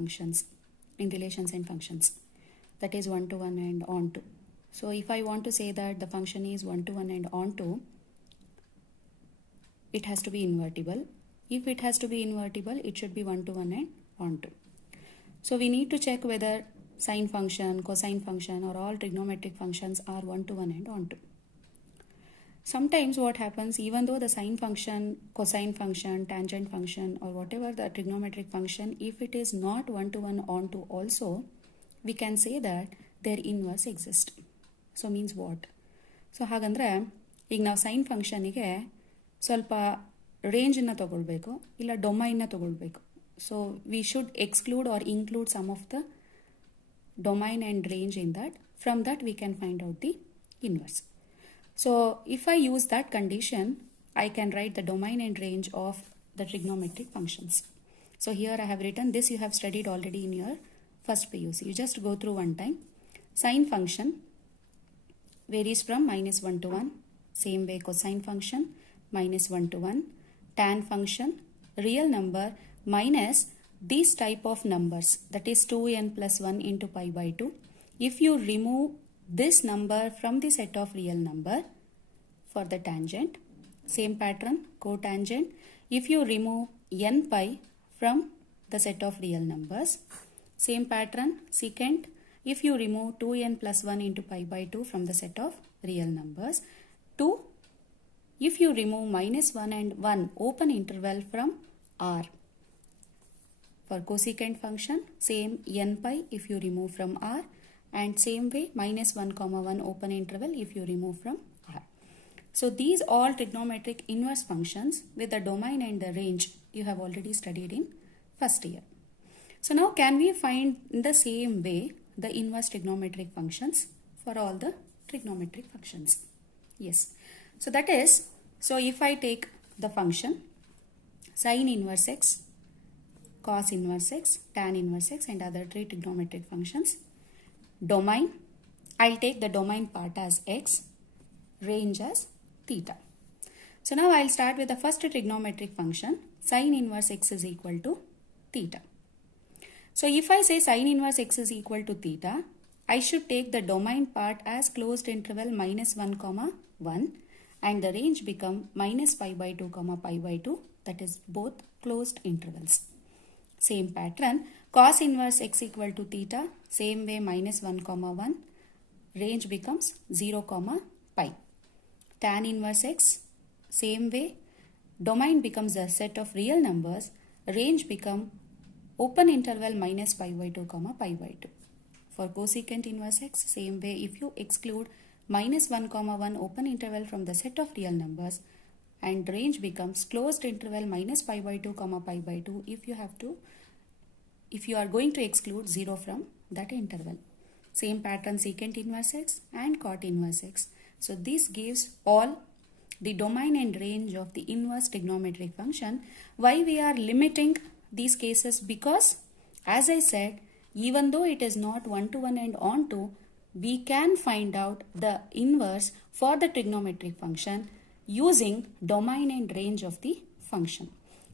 functions in relations and functions, that is 1 to 1 and on to. So if I want to say that the function is 1 to 1 and on to, it has to be invertible. If it has to be invertible, it should be 1 to 1 and on to. So we need to check whether sine function, cosine function or all trigonometric functions are 1 to 1 and on to. Sometimes what happens, even though the sine function, cosine function, tangent function or whatever the trigonometric function, if it is not 1 to 1 on to also, we can say that their inverse exists. So means what? So ಹಾಗಂದ್ರೆ ಈಗ ನಾವು sign ಫಂಕ್ಷನಿಗೆ ಸ್ವಲ್ಪ ರೇಂಜನ್ನು ತಗೊಳ್ಬೇಕು, ಇಲ್ಲ ಡೊಮೈನ್ನ ತಗೊಳ್ಬೇಕು. So we should exclude or include some of the domain and range in that. From that we can find out the inverse. So if I use that condition, I can write the domain and range of the trigonometric functions. So here I have written this, you have studied already in your first PUC. You just go through one time. Sine function varies from -1 to 1. Same way cosine function -1 to 1. Tan function, real number minus these type of numbers, that is 2n plus 1 into pi by 2. If you remove this number from the set of real number for the tangent, same pattern, cotangent. If you remove n pi from the set of real numbers, same pattern, secant. If you remove 2n plus 1 into pi by 2 from the set of real numbers, 2. If you remove -1 and 1 open interval from R. For cosecant function, same n pi if you remove from R, and same way -1, 1 open interval if you remove from R. So these all trigonometric inverse functions with the domain and the range you have already studied in first year. So now can we find in the same way the inverse trigonometric functions for all the trigonometric functions? Yes. So that is, so if I take the function sine inverse x, cos inverse x, tan inverse x and other 3 trigonometric functions, domain, I'll take the domain part as x, range as theta. So now I'll start with the first trigonometric function, sine inverse x is equal to theta. So if I say sine inverse x is equal to theta, I should take the domain part as closed interval -1, 1 and the range become -pi by 2, pi by 2, that is both closed intervals. Same pattern, cos inverse x equal to theta, same way -1, 1, range becomes 0, pi. Tan inverse x, same way, domain becomes a set of real numbers, range become open interval -pi by 2, pi by 2. For cosecant inverse x, same way, if you exclude -1, 1 open interval from the set of real numbers and range becomes closed interval -pi by 2, pi by 2 if you are going to exclude 0 from that interval. Same pattern secant inverse x and cot inverse x. So this gives all the domain and range of the inverse trigonometric function. Why we are limiting these cases? Because as I said, even though it is not 1 to 1 and on to, we can find out the inverse for the trigonometric function using domain and range of the function.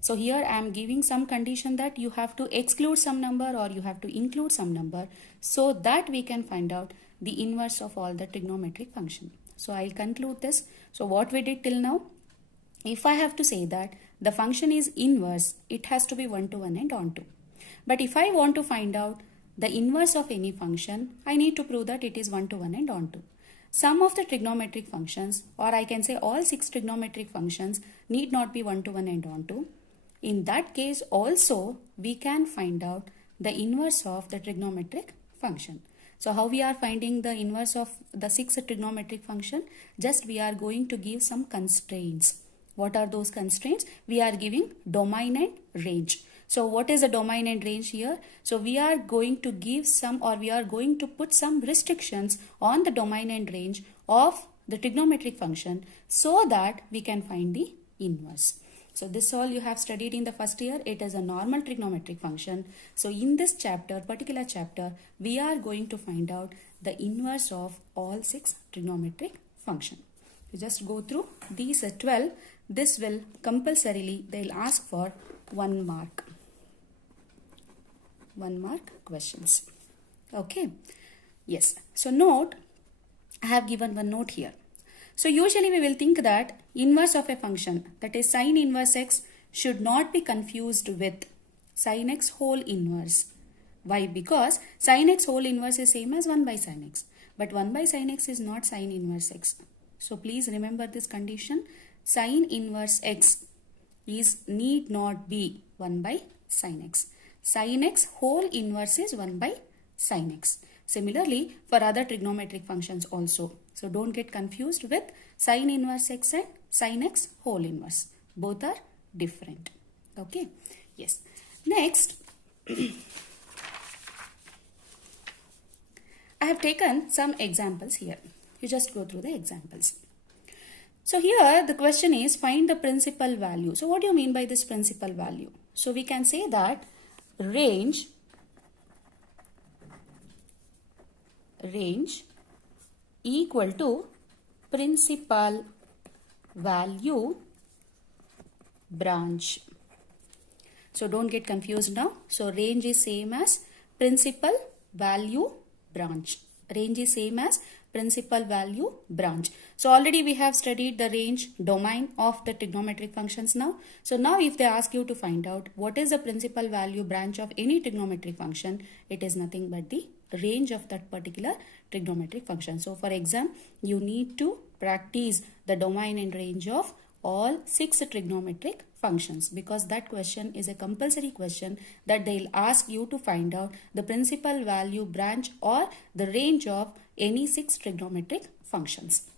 So here I am giving some condition that you have to exclude some number or you have to include some number so that we can find out the inverse of all the trigonometric function. So I'll conclude this. So what we did till now, if I have to say that the function is inverse, it has to be 1 to 1 and on to. But if I want to find out the inverse of any function, I need to prove that it is 1 to 1 and on to. Some of the trigonometric functions, or I can say all 6 trigonometric functions, need not be 1 to 1 and on to. In that case also, we can find out the inverse of the trigonometric function. So how we are finding the inverse of the 6 trigonometric function? Just we are going to give some constraints. What are those constraints? We are giving domain and range. So what is the domain and range here? So we are going to give some, or we are going to put some restrictions on the domain and range of the trigonometric function so that we can find the inverse. So this all you have studied in the first year. It is a normal trigonometric function. So in this chapter, particular chapter, we are going to find out the inverse of all 6 trigonometric function. You just go through these 12. This will compulsorily, they'll ask for 1 mark. 1 mark questions. Okay. Yes. So note, I have given one note here. So usually we will think that inverse of a function, that is sine inverse x, should not be confused with sine x whole inverse. Why? Because sine x whole inverse is same as 1 by sine x. But 1 by sine x is not sine inverse x. So please remember this condition. Sine inverse x is need not be 1 by sine x. Sine x whole inverse is 1 by sine x. Similarly, for other trigonometric functions also. So don't get confused with sine inverse x and sine x whole inverse. Both are different. Okay. Yes. Next, I have taken some examples here. You just go through the examples. So here the question is find the principal value. So what do you mean by this principal value? So we can say that range equal to principal value branch. So don't get confused now. So range is same as principal value branch. Range is same as principal value branch. So already we have studied the range domain of the trigonometric functions now. So now if they ask you to find out what is the principal value branch of any trigonometric function, it is nothing but the range of that particular trigonometric function. So for exam, you need to practice the domain and range of all 6 trigonometric functions, because that question is a compulsory question that they'll ask you to find out the principal value branch or the range of any 6 trigonometric functions.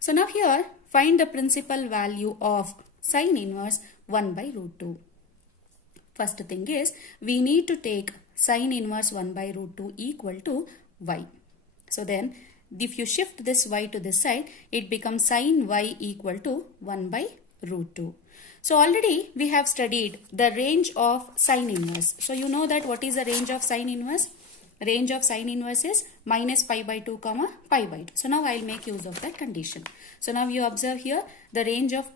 So now here find the principal value of sine inverse 1 by root 2. First thing is we need to take sine inverse 1 by root 2 equal to y. So then if you shift this y to this side, it becomes sine y equal to 1 by root 2. So already we have studied the range of sine inverse. So you know that what is the range of sine inverse? Range of sine inverse is minus pi by 2 comma pi by 2. So now I will make use of that condition. So now you observe here the range of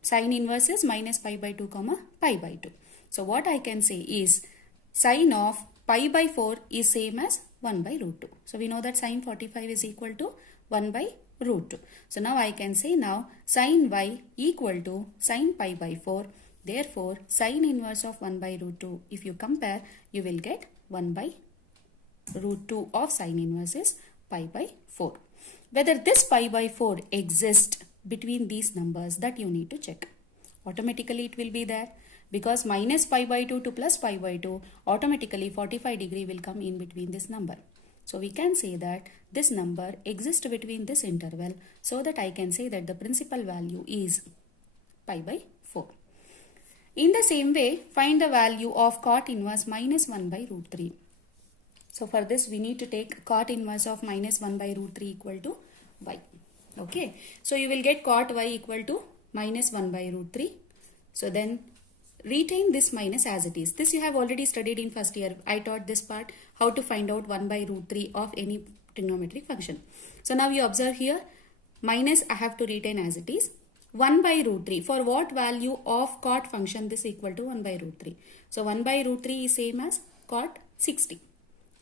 sine inverse is minus pi by 2 comma pi by 2. So what I can say is sine of pi by 4 is same as 1 by root 2. So we know that sine 45 is equal to 1 by root 2. So now I can say now sine y equal to sine pi by 4. Therefore sine inverse of 1 by root 2, if you compare, you will get 1 by root 2 of sine inverse is pi by 4. Whether this pi by 4 exists between these numbers, that you need to check. Automatically it will be there, because minus pi by 2 to plus pi by 2, automatically 45 degree will come in between this number. So we can say that this number exists between this interval, so that I can say that the principal value is pi by 4. In the same way, find the value of cot inverse minus 1 by root 3. So for this we need to take cot inverse of minus 1 by root 3 equal to y. Okay. So you will get cot y equal to minus 1 by root 3. So then retain this minus as it is. This you have already studied in first year. I taught this part, how to find out 1 by root 3 of any trigonometric function. So now you observe here, minus I have to retain as it is. 1 by root 3. For what value of cot function this equal to 1 by root 3? So 1 by root 3 is same as cot 60.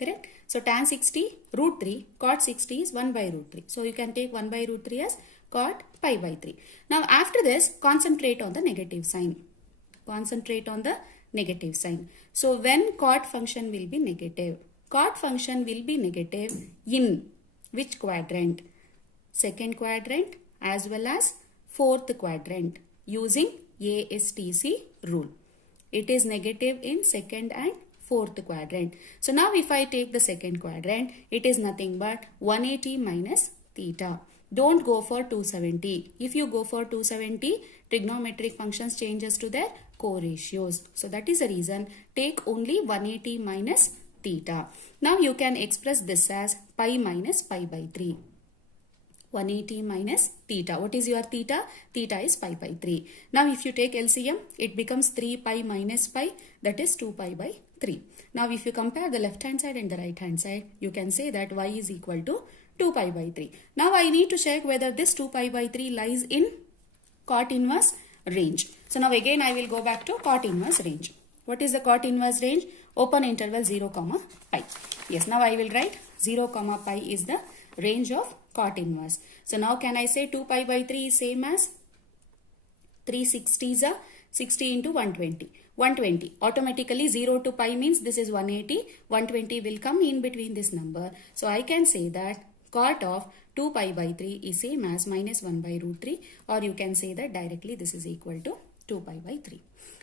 Correct? So tan 60 root 3, cot 60 is 1 by root 3. So you can take 1 by root 3 as cot pi by 3. Now after this, concentrate on the negative sign. Concentrate on the negative sign. So when cot function will be negative? Cot function will be negative in which quadrant? Second quadrant as well as fourth quadrant using ASTC rule. It is negative in second and fourth quadrant. So now if I take the second quadrant, it is nothing but 180 minus theta. Don't go for 270. If you go for 270, trigonometric functions changes to their co-ratios. So that is the reason take only 180 minus theta. Now you can express this as pi minus pi by 3. 180 minus theta. What is your theta? Theta is pi by 3. Now if you take LCM, it becomes 3 pi minus pi, that is 2 pi by 3. Now if you compare the left hand side and the right hand side, you can say that y is equal to 2 pi by 3. Now I need to check whether this 2 pi by 3 lies in cot inverse range. So now again I will go back to cot inverse range. What is the cot inverse range? open interval 0 comma pi. Yes, now I will write 0 comma pi is the range of cot inverse. So now can I say 2 pi by 3 is same as 360 is a 60 into 120. 120. Automatically 0 to pi means this is 180. 120 will come in between this number. So I can say that cot of 2 pi by 3 is same as minus 1 by root 3, or you can say that directly this is equal to 2 pi by 3.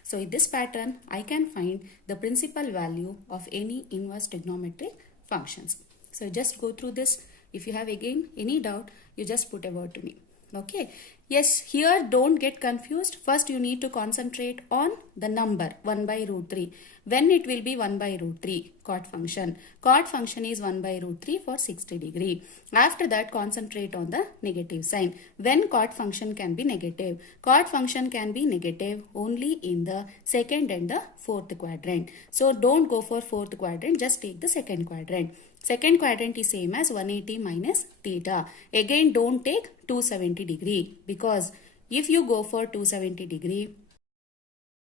So in this pattern, I can find the principal value of any inverse trigonometric functions. So just go through this. If you have again any doubt, you just put a word to me. Okay. Yes, here don't get confused. First you need to concentrate on the number 1 by root 3. When it will be 1 by root 3 cot function. Cot function is 1 by root 3 for 60 degree. After that concentrate on the negative sign. When cot function can be negative. Cot function can be negative only in the second and the fourth quadrant. So don't go for fourth quadrant, just take the second quadrant. Second quadrant is same as 180 minus theta. Again don't take 270 degree, because if you go for 270 degree,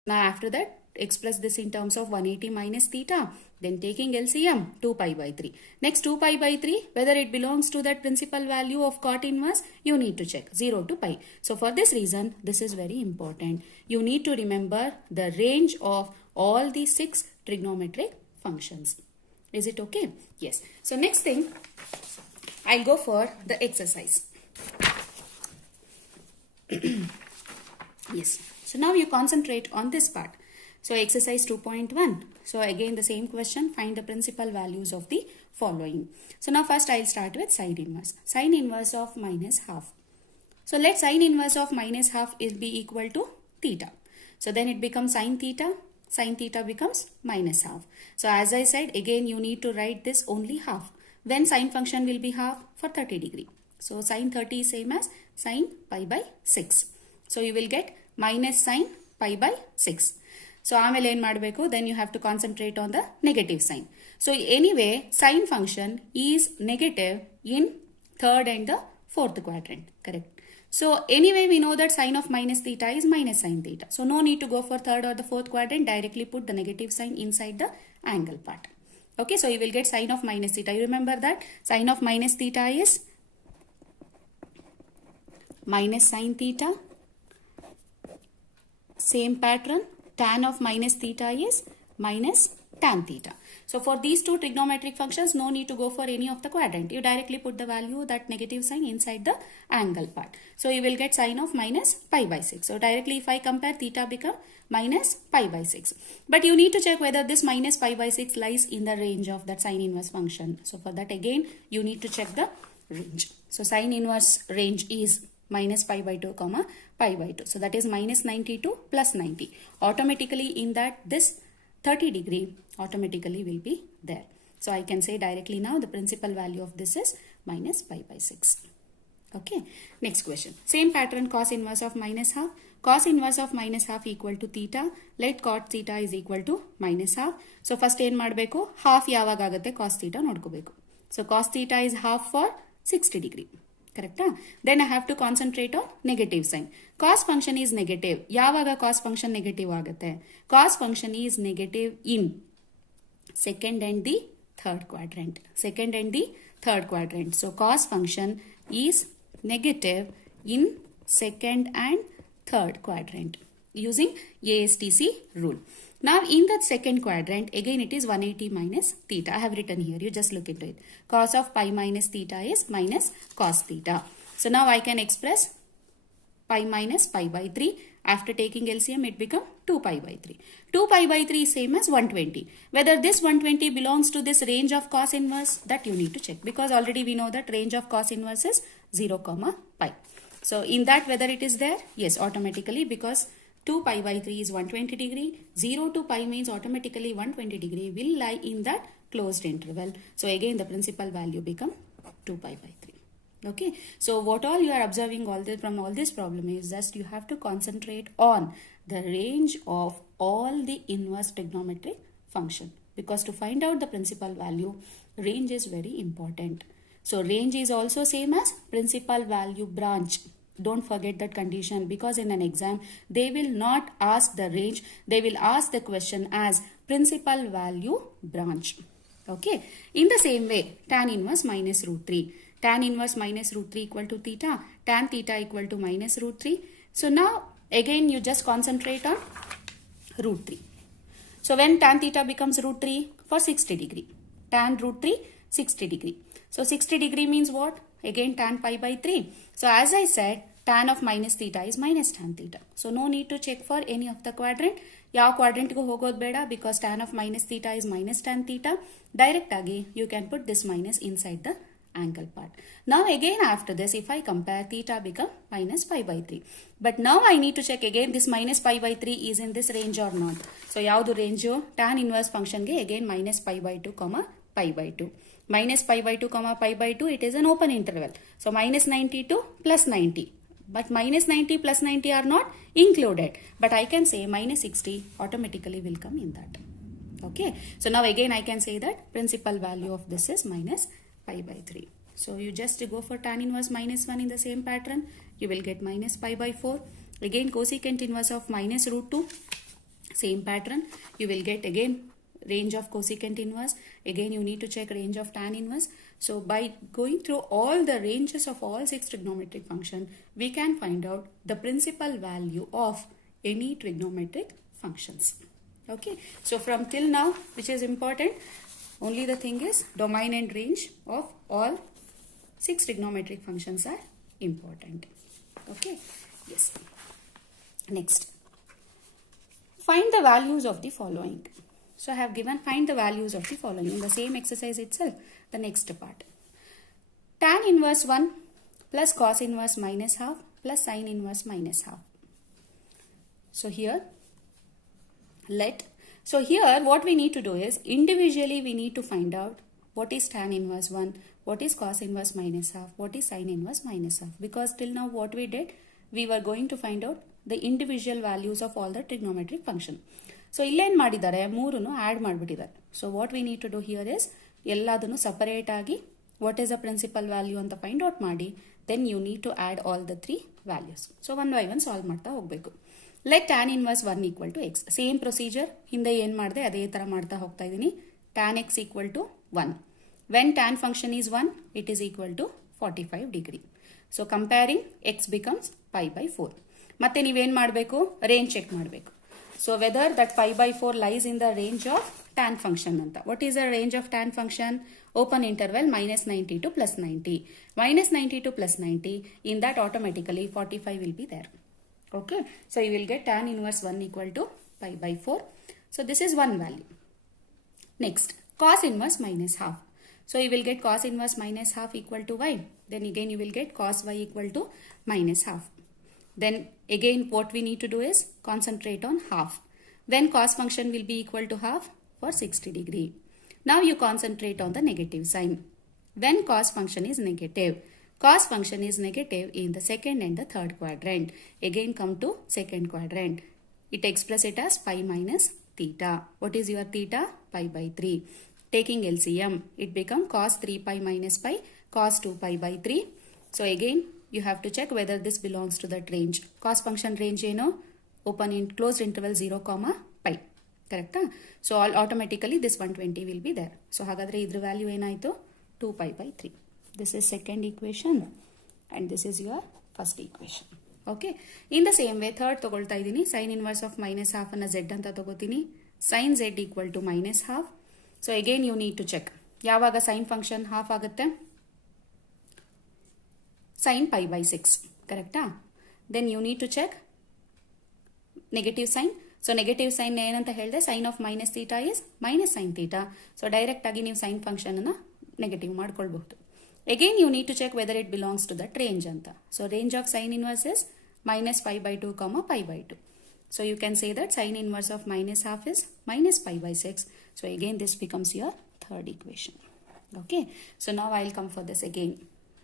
now after that express this in terms of 180 minus theta, then taking LCM 2 pi by 3. Next 2 pi by 3, whether it belongs to that principal value of cot inverse, you need to check 0 to pi. So for this reason, this is very important. You need to remember the range of all the 6 trigonometric functions. Is it okay? Yes. So next thing, I'll go for the exercise. Yes. So now you concentrate on this part. So exercise 2.1. So again the same question, find the principal values of the following. So now first I'll start with sine inverse. Sine inverse of minus half. So let sine inverse of minus half is be equal to theta. So then it becomes sine theta. Sine theta becomes minus half. So as I said, again you need to write this only half. When sine function will be half for 30 degree. So sine 30 is same as sine pi by 6. So you will get minus sine pi by 6. So ಆಮೇಲೆ ಏನು ಮಾಡಬೇಕು, then you have to concentrate on the negative sign. So anyway, sine function is negative in third and the fourth quadrant, correct? So anyway, we know that sine of minus theta is minus sine theta. So no need to go for third or the fourth quadrant, directly put the negative sign inside the angle part. Okay, so you will get sine of minus theta. You remember that sine of minus theta is minus sine theta. Same pattern, tan of minus theta is minus tan theta. So for these two trigonometric functions, no need to go for any of the quadrant. You directly put the value, that negative sign, inside the angle part. So you will get sine of minus pi by 6. So directly if I compare, theta become minus pi by 6. But you need to check whether this minus pi by 6 lies in the range of that sine inverse function. So for that again, you need to check the range. So sine inverse range is minus pi by 2 comma pi by 2. So that is minus 90 to plus 90. Automatically in that this 30 degree automatically will be there. So I can say directly now the principal value of this is minus pi by 6. Okay. Next question. Same pattern, cos inverse of minus half. Cos inverse of minus half equal to theta. Let cot theta is equal to minus half. So first ಏನು ಮಾಡಬೇಕು, half ಯಾವಾಗ ಆಗುತ್ತೆ cos theta ನೋಡ್ಕೋಬೇಕು. So cos theta is half for 60 degree. Correct? Then I have to concentrate on negative sign. Cos function is negative. ಯಾವಾಗ cos function negative ಆಗುತ್ತೆ? Cos function is negative in second and the third quadrant. Second and the third quadrant. So cos function is negative in second and third quadrant using ASTC rule. Now in that second quadrant, again it is 180 minus theta. I have written here, you just look into it. Cos of pi minus theta is minus cos theta. So now I can express pi minus pi by 3. After taking LCM, it becomes 2 pi by 3. 2 pi by 3 is same as 120. Whether this 120 belongs to this range of cos inverse, that you need to check. Because already we know that range of cos inverse is 0 comma pi. So in that whether it is there? Yes, automatically, because 2 pi by 3 is 120 degree. 0 to pi means automatically 120 degree will lie in that closed interval. So again the principal value become 2 pi by 3. Okay. So what all you are observing all this from all this problem is just you have to concentrate on the range of all the inverse trigonometric function. Because to find out the principal value, range is very important. So range is also same as principal value branch. Don't forget that condition, because in an exam they will not ask the range, they will ask the question as principal value branch. Okay. In the same way, tan inverse minus root 3. Tan inverse minus root 3 equal to theta. Tan theta equal to minus root 3. So now again you just concentrate on root 3. So when tan theta becomes root 3 for 60 degree. Tan root 3, 60 degree. So 60 degree means what? Again tan pi by 3. So as I said, tan of minus theta is minus tan theta. So no need to check for any of the quadrant. Yav quadrant go hogod beda because tan of minus theta is minus tan theta. Direct agi you can put this minus inside the angle part. Now again after this, if I compare, theta become minus pi by 3. But now I need to check again this minus pi by 3 is in this range or not. So yavdu range tan inverse function ge again minus pi by 2 comma pi by 2. Minus pi by 2 comma pi by 2, it is an open interval. So minus 90 to plus 90. But minus 90 plus 90 are not included. But I can say minus 60 automatically will come in that. Okay. So now again I can say that principal value of this is minus pi by 3. So you just go for tan inverse minus 1 in the same pattern. You will get minus pi by 4. Again cosecant inverse of minus root 2. Same pattern. You will get again range of cosecant inverse. Again you need to check range of tan inverse. So by going through all the ranges of all 6 trigonometric function, we can find out the principal value of any trigonometric functions. Okay. So from till now, which is important, only the thing is domain and range of all 6 trigonometric functions are important. Okay. Yes. Next. Find the values of the following. So I have given find the values of the following in the same exercise itself. The next part. Tan inverse 1 plus cos inverse minus half plus sin inverse minus half. So here what we need to do is individually we need to find out what is tan inverse 1, what is cos inverse minus half, what is sin inverse minus half. Because till now what we did, we were going to find out the individual values of all the trigonometric function. So illen madidare moorunu add madibitidare. So what we need to do here is elladunu separate agi what is the principal value anta find out ಮಾಡಿ, then you need to add all the 3 values. So one by one solve ಮಾಡ್ತಾ ಹೋಗಬೇಕು. Let tan inverse 1 equal to x. Same procedure ಹಿಂದೆ ಏನು ಮಾಡಿದೆ ಅದೇ ತರ ಮಾಡ್ತಾ ಹೋಗ್ತಾ ಇದೀನಿ. Tan x equal to 1. When tan function is 1, it is equal to 45 degree. So comparing, x becomes pi by 4. ಮತ್ತೆ ನೀವೇನು ಮಾಡಬೇಕು, range check ಮಾಡಬೇಕು. So whether that pi by 4 lies in the range of tan function anta. What is the range of tan function? Open interval minus 90 to plus 90. Minus 90 to plus 90, in that automatically 45 will be there. Okay. So you will get tan inverse 1 equal to pi by 4. So this is one value. Next, cos inverse minus half. So you will get cos inverse minus half equal to y. Then again you will get cos y equal to minus half. Then again what we need to do is concentrate on half. When cos function will be equal to half? For 60 degree. Now you concentrate on the negative sign. When cos function is negative. Cos function is negative in the second and the third quadrant. Again come to second quadrant. It express it as pi minus theta. What is your theta? Pi by 3. Taking LCM, it become cos 3 pi minus pi, cos 2 pi by 3. So again you have to check whether this belongs to that range. Cos function range eno? Open in closed interval 0 comma pi. Correct? So all automatically this 120 will be there. So hagadre idra value enaito? 2 pi by 3. This is second equation and this is your first equation. Okay. In the same way third togolta idini, sin inverse of minus half anna z anta togotini. Sin z equal to minus half. So again you need to check. Yavaga sin function half agutte? Sin pi by 6. Correct? Then you need to check negative sign. So negative sign ಏನಂತ ಹೇಳಿದೆ, sin of minus theta is minus sin theta. So direct ಆಗಿ ನೀವು sin function ಅನ್ನು negative ಮಾಡ್ಕೊಳ್ಬಹುದು. Again you need to check whether it belongs to that range ಅಂತ. So range of sin inverse is minus pi by 2 comma pi by 2. So you can say that sin inverse of minus half is minus pi by 6. So again this becomes your third equation. Okay. So now I will come for this again.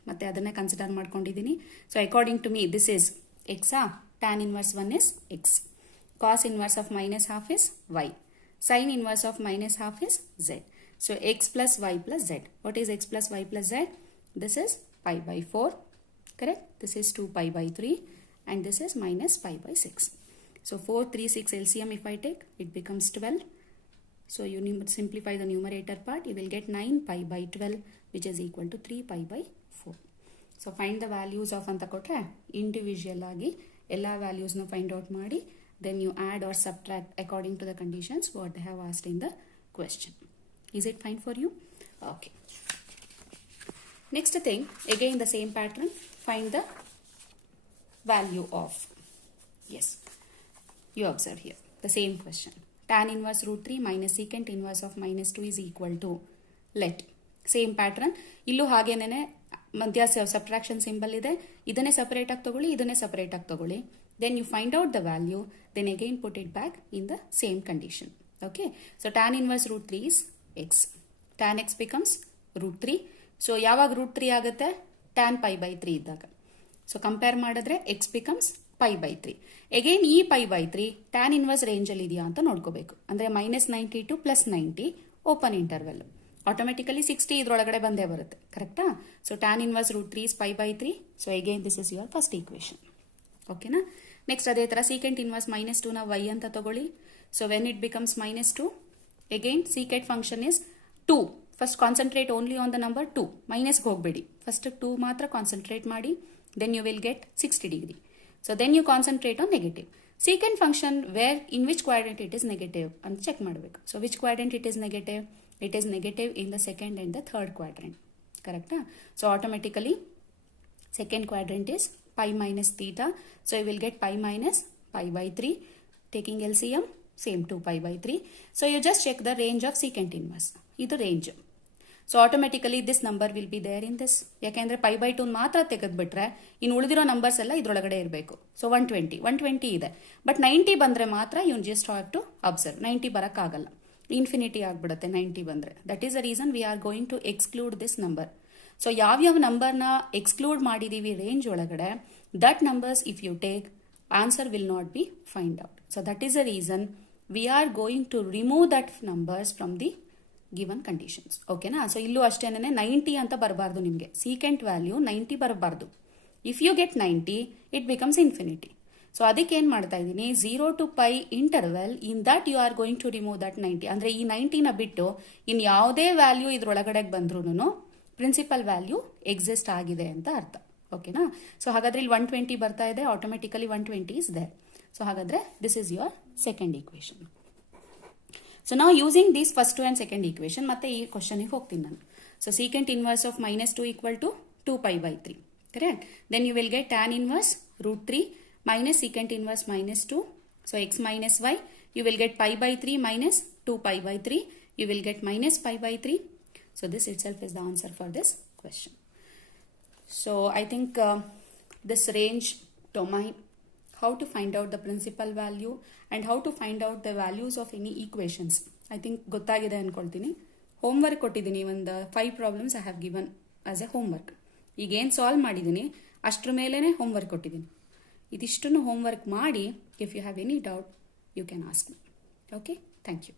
ಮತ್ತೆ ಅದನ್ನೇ consider ಮಾಡ್ಕೊಂಡಿದ್ದೀನಿ. So according to me this is x. Tan inverse 1 is x. Cos inverse of minus half is y. Sin inverse of minus half is z. So x plus y plus z. What is x plus y plus z? This is pi by 4. Correct? This is 2 pi by 3 and this is minus pi by 6. So 4, 3, 6 LCM if I take, it becomes 12. So you simplify the numerator part, you will get 9 pi by 12 which is equal to 3 pi by 4. So find the values of anta kotre individual agi ella values nu find out ಮಾಡಿ, then you add or subtract according to the conditions what they have asked in the question. Is it fine for you? Okay. Next thing, again the same pattern, find the value of. Yes, you observe here the same question. Tan inverse root 3 minus secant inverse of minus 2 is equal to, let. Same pattern. ಇಲ್ಲೂ ಹಾಗೇನೆ ಮಧ್ಯ subtraction symbol ಇದೆ, ಇದನ್ನೇ separate ಆಗಿ ತಗೊಳ್ಳಿ, ಇದನ್ನೇ separate ಆಗಿ ತಗೊಳ್ಳಿ. Then you find out the value, then again put it back in the same condition. Okay, so tan inverse root 3 is x. Tan x becomes root 3. So ಯಾವಾಗ root 3 ಆಗುತ್ತೆ? tan pi by 3 ಇದ್ದಾಗ. So compare ಮಾಡಿದ್ರೆ x becomes pi by 3. Again ಈ pi by 3 tan inverse range ಅಲ್ಲಿ ಇದೆಯಾ ಅಂತ ನೋಡ್ಕೋಬೇಕು. ಅಂದ್ರೆ -90 to +90 ಓಪನ್ ಇಂಟರ್ವಲ್. ಆಟೋಮೆಟಿಕಲಿ 60 ಇದ್ರೊಳಗಡೆ ಬಂದೇ ಬರುತ್ತೆ, ಕರೆಕ್ಟಾ? So tan inverse root 3 is pi by 3. So again this is your first equation. ಓಕೆನಾ? ನೆಕ್ಸ್ಟ್ ಅದೇ ತರ secant inverse -2 ನ y ಅಂತ ತಗೊಳ್ಳಿ. So when it becomes -2, again secant function is 2. First concentrate only on the number 2. ಮೈನಸ್ಗೆ ಹೋಗಬೇಡಿ. First 2 ಮಾತ್ರ concentrate ಮಾಡಿ. Then you will get 60 degree. So then you concentrate on negative. Secant function where in which quadrant it is negative and check ಮಾಡಬೇಕು. So which quadrant it is negative? It is negative in the second and the third quadrant. Correct? So automatically second quadrant is pi minus theta. So you will get pi minus pi by 3. Taking LCM, same 2 pi by 3. So you just check the range of secant inverse. ಇದು range. So automatically this number will be there in this. ಯಾಕೆಂದ್ರೆ pi by 2 ಮಾತ್ರ ತೆಗೆದ್ಬಿಟ್ರೆ ಇನ್ನು ಉಳಿದಿರೋ numbers ಎಲ್ಲ ಇದ್ರೊಳಗಡೆ ಇರಬೇಕು. So 120 ಇದೆ. But 90 ಬಂದ್ರೆ ಮಾತ್ರ you just have to observe. 90 ಬರಕ್ಕಾಗಲ್ಲ, ಇನ್ಫಿನಿಟಿ ಆಗ್ಬಿಡುತ್ತೆ 90 ಬಂದ್ರೆ. That is the reason we are going to exclude this number. So ಯಾವ್ಯಾವ ನಂಬರ್ನ ಎಕ್ಸ್ಕ್ಲೂಡ್ ಮಾಡಿದೀವಿ ರೇಂಜ್ ಒಳಗಡೆ, that numbers if you take, answer will not be find out. So that is the reason we are going to remove that numbers from the given conditions. ಓಕೆನಾ? So ಇಲ್ಲೂ ಅಷ್ಟೇನೆ 90 ಅಂತ ಬರಬಾರ್ದು ನಿಮಗೆ. ಸೀಕೆಂಟ್ ವ್ಯಾಲ್ಯೂ 90 ಬರಬಾರ್ದು. If you get 90 it becomes infinity. So ಅದಕ್ಕೆ ಏನ್ ಮಾಡ್ತಾ ಇದ್ದೀನಿ, 0 to pi interval, in that you are going to remove that 90. ಅಂದ್ರೆ ಈ 90ನ ಬಿಟ್ಟು ಇನ್ ಯಾವುದೇ ವ್ಯಾಲ್ಯೂ ಇದ್ರೊಳಗಡೆ ಬಂದ್ರೂ ಪ್ರಿನ್ಸಿಪಲ್ ವ್ಯಾಲ್ಯೂ ಎಕ್ಸಿಸ್ಟ್ ಆಗಿದೆ ಅಂತ ಅರ್ಥ. ಓಕೆನಾ? ಸೊ ಹಾಗಾದ್ರೆ ಇಲ್ಲಿ 120 ಬರ್ತಾ ಇದೆ, ಆಟೋಮೆಟಿಕಲಿ 120 ಇಸ್ ದೇರ್. ಸೊ ಹಾಗಾದ್ರೆ this is your second equation. So ನಾವು using this first and second equation ಮತ್ತೆ ಈ ಕ್ವಶನ್ಗೆ ಹೋಗ್ತೀನಿ ನಾನು. So secant inverse of -2 equal to 2 pi by 3. Correct? Then you will get tan inverse root 3 minus secant inverse -2. So x minus y, you will get pi by 3 minus 2 pi by 3. You will get minus pi by 3. So this itself is the answer for this question. So I think this range domain, how to find out the principal value and how to find out the values of any equations, I think ಗೊತ್ತಾಗಿದೆ ಅನ್ಕೊಳ್ತೀನಿ. Homework ಕೊಟ್ಟಿದ್ದೀನಿ, ಒಂದು 5 problems I have given as a homework. ಈಗೇನು solve ಮಾಡಿದ್ದೀನಿ ಅಷ್ಟ್ರ ಮೇಲೇ homework ಕೊಟ್ಟಿದ್ದೀನಿ. ಇದಿಷ್ಟನ್ನು ಹೋಮ್ವರ್ಕ್ ಮಾಡಿ, if you have any doubt you can ask me. Okay, thank you.